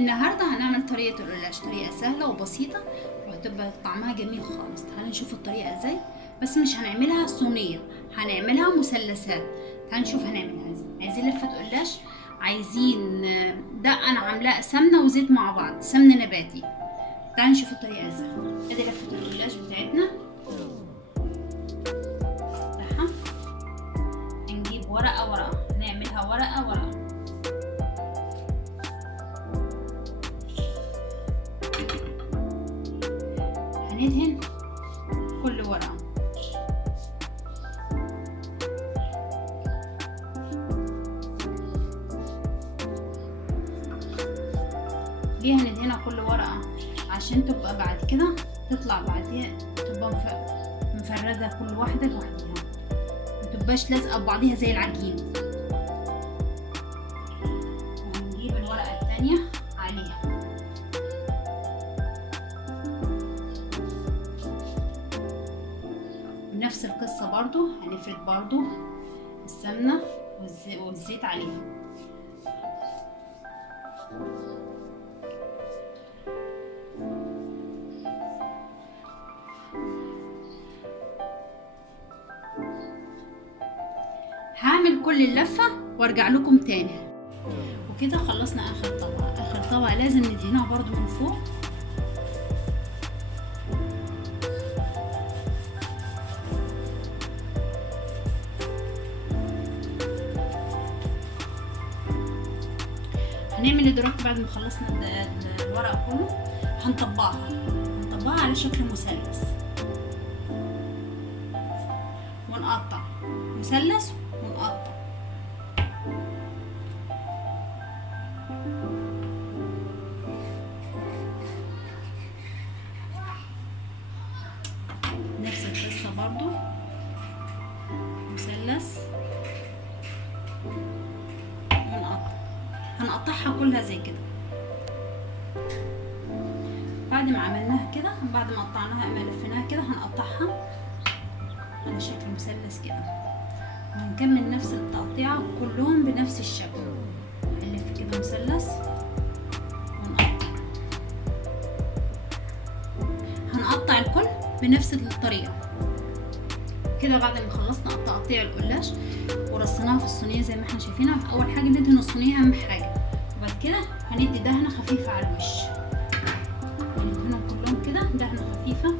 النهارده هنعمل طريقة القلاش، طريقة سهلة وبسيطة وهتبقى طعمها جميل خالص. تعالوا نشوف الطريقة ازاي، بس مش هنعملها صينية، هنعملها مثلثات. تعالوا نشوف هنعملها ازاي. عايزين لفة قلاش، عايزين ده انا عاملاه سمنة وزيت مع بعض، سمنة نباتي. تعالوا نشوف الطريقة ازاي. ادي لفة القلاش بتاعتنا. هنجيب ورقة هنعملها ورقة. هندهن كل ورقة. ليه هندهنها كل ورقة؟ عشان تبقى بعد كده تطلع بعديها تبقى مفردة كل واحدة لوحدها، متبقاش لازقة ببعضيها زي العجين. وهنجيب الورقة التانية عليها. نفس القصة برضو هنفرد برضو السمنة والزيت عليها. هعمل كل اللفة وارجع لكم تاني. وكده خلصنا اخر طبقة لازم ندهنها برضو من فوق. هنعمل ايه دلوقتي بعد ما خلصنا الورق كله؟ هنطبقها على شكل مثلث ونقطع مثلث ونقطع. نفس القصة برضو مثلث ونقطع. هنقطعها كلها زي كده. بعد ما عملناها كده، بعد ما قطعناها لفيناها كده، هنقطعها على شكل مثلث كده، وهنكمل نفس التقطيعة كلهم بنفس الشكل. هنلف كده مثلث ونقطع. هنقطع الكل بنفس الطريقة كده. بعد ما خلصنا تقطيع القلاش ورصيناها في الصينية زي ما احنا شايفينها، اول حاجة ندهن الصينية اهم حاجة، وبعد كده هندي دهنة خفيفة على الوش. هندهنهم كلهم كده دهنة خفيفة.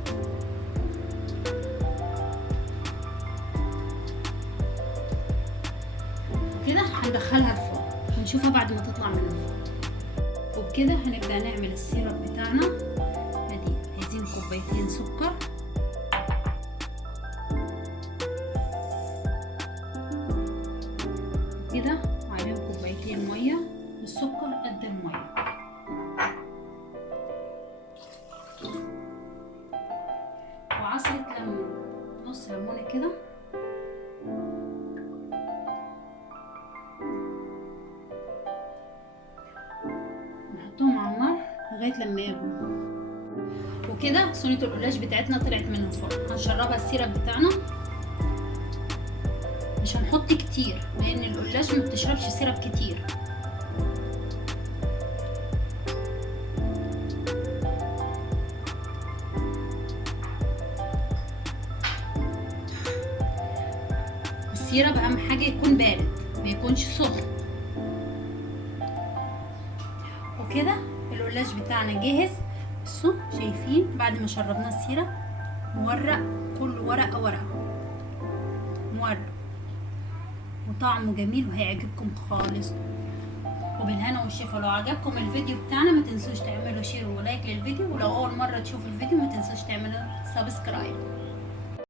كده هندخلها الفرن ونشوفها بعد ما تطلع من الفرن. وبكده هنبدأ نعمل السيرب بتاعنا. ادي عايزين كوبايتين سكر، كده وعليهم كوبايتين ميه. السكر قد الميه. وعصرة ليمون، نص ليمونه كده. نحطهم على النار لغايه لما يغلوا. وكده صينيه القلاش بتاعتنا طلعت من الفرن. هنشربها السيرب بتاعنا. مش هنحط كتير لان القلاش ما بتشربش سيرب كتير. السيرب اهم حاجه يكون بارد، ما يكونش سخن. وكده القلاش بتاعنا جاهز. بصوا شايفين بعد ما شربناه السيرب مورق، كل ورقه مورق، وطعمه جميل وهيعجبكم خالص. وبالهنا والشفا. لو عجبكم الفيديو بتاعنا ما تنسوش تعملوا شير ولايك للفيديو، ولو اول مره تشوفوا الفيديو ما تنسوش تعملوا سبسكرايب.